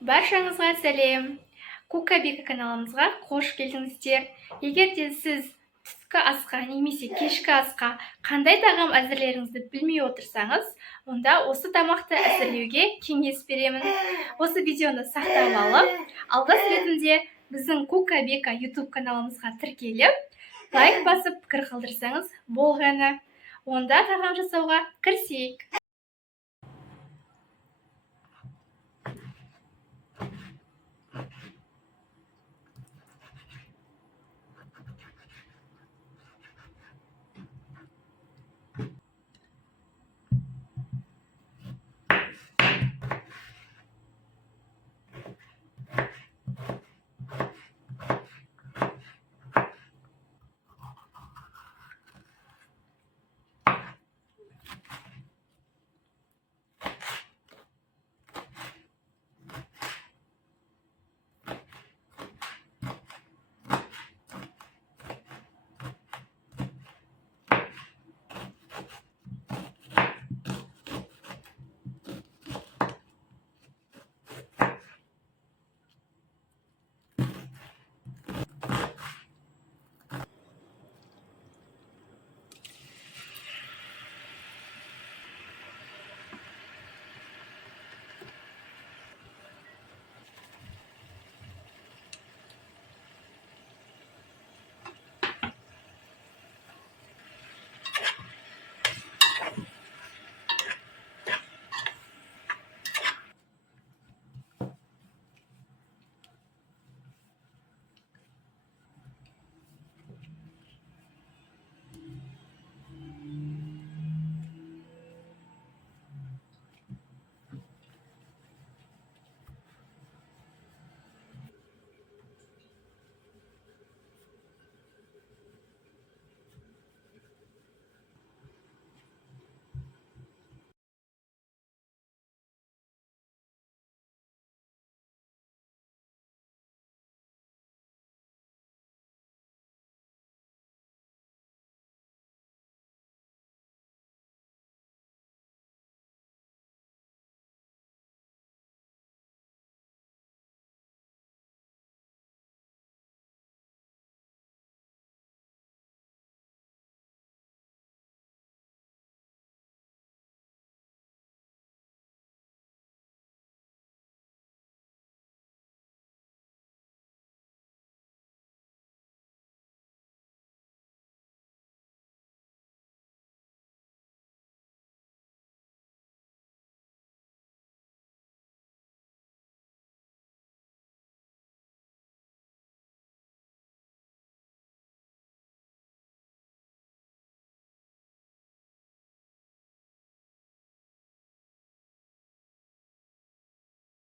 Баршаңызға сәлем. Кукабика каналымызға қош келдіңіздер. Егер де сіз түскі асқа немесе кешкі асқа қандай тағам әзірлеріңізді білмей отырсаңыз, онда осы тамақты әзірлеуге кеңес беремін. Осы видеоны сақтап алып, алғыс ретінде біздің Кукабика YouTube каналымызға тіркеліп, лайк басып пікір қалдырсаңыз болғаны. Онда тағам жасауға кірісейік.